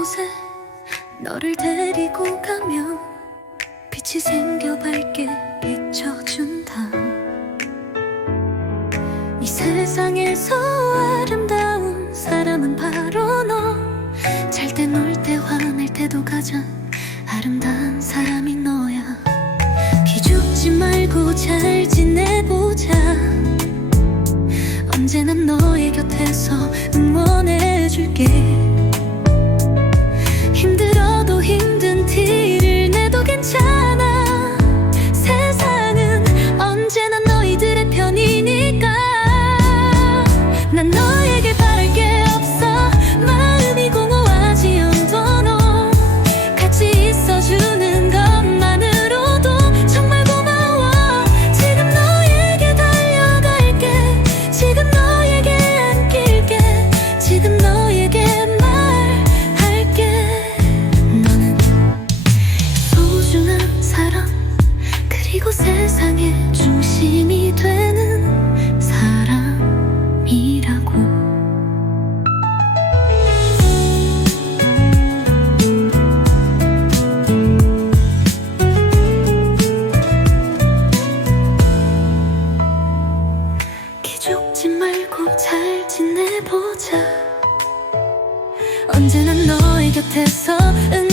곳에 너를 데리고 가면 빛이 생겨 밝게 비춰준다. 이 세상에서 아름다운 사람은 바로 너 잘 때 놀 때 화낼 때도 가장 아름다운 사람이 너야. 기죽지 말고 잘 지내보자. 잘 지내보자. 언제나 너의 곁에서 응